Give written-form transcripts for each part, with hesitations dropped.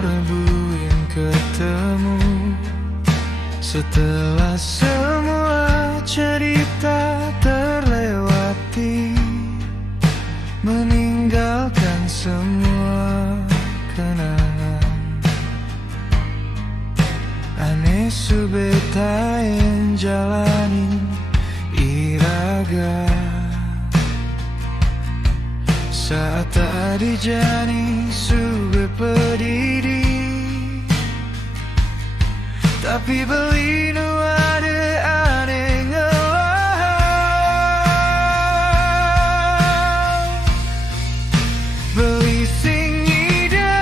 rebu yang ketemu. Setelah semua cerita terlewati, meninggalkan semua kenangan. Aneh subeta yang jalani iraga saat tadi jani sube pedidi, tapi beli nu ada aneh ngelah beli sing ida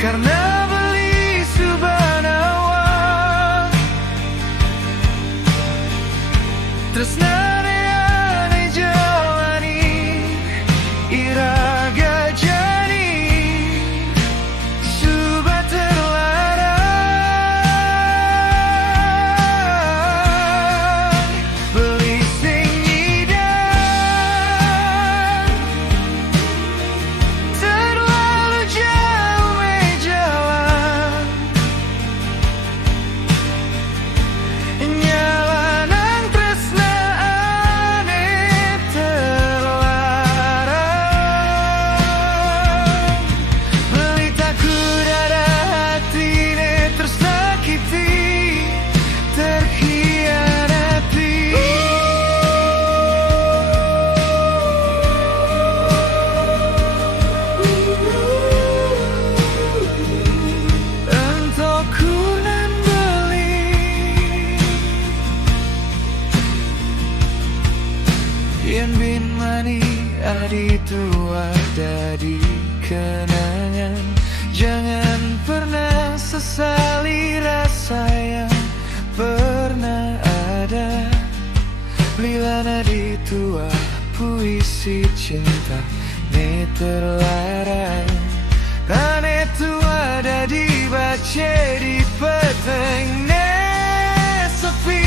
karena beli subanawa tresna yen bin mani adi tua dari kenangan. Jangan pernah sesali rasa yang pernah ada. Bila nadi tua puisi cinta ne terlarang. Ane tua ada dibaca di peteng ne sepi.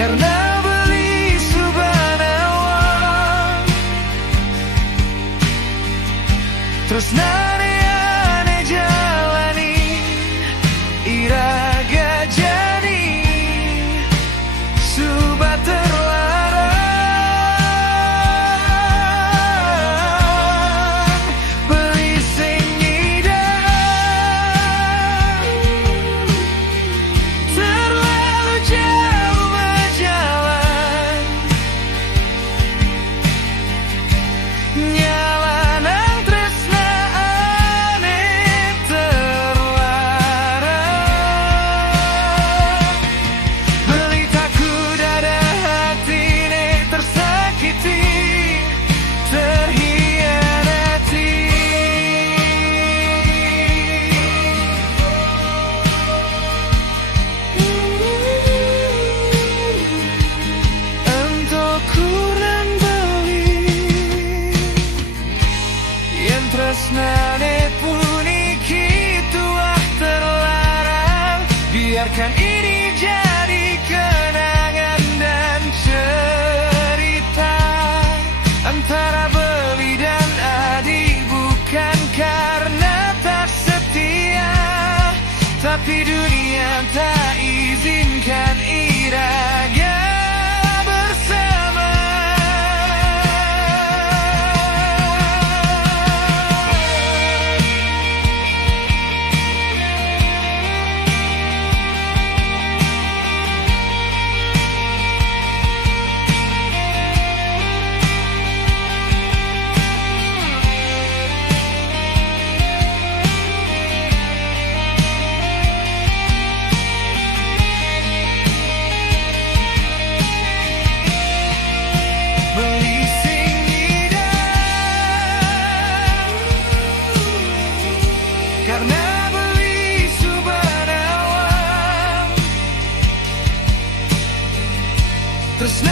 Karena beli subanawa terus nane ane jalani iraga jadi suba terlarang beli sing indah terlalu jauh nyalanan tresna aneh terlarang beli takut ada hati ne tersakiti terhianati. Untuk kurang tresnane puniki tuah terlarang. Biarkan ini jadi kenangan dan cerita antara beli dan adi. Bukan karena tak setia, tapi dunia tak izinkan iraga bersama. Karena beli subanawa terus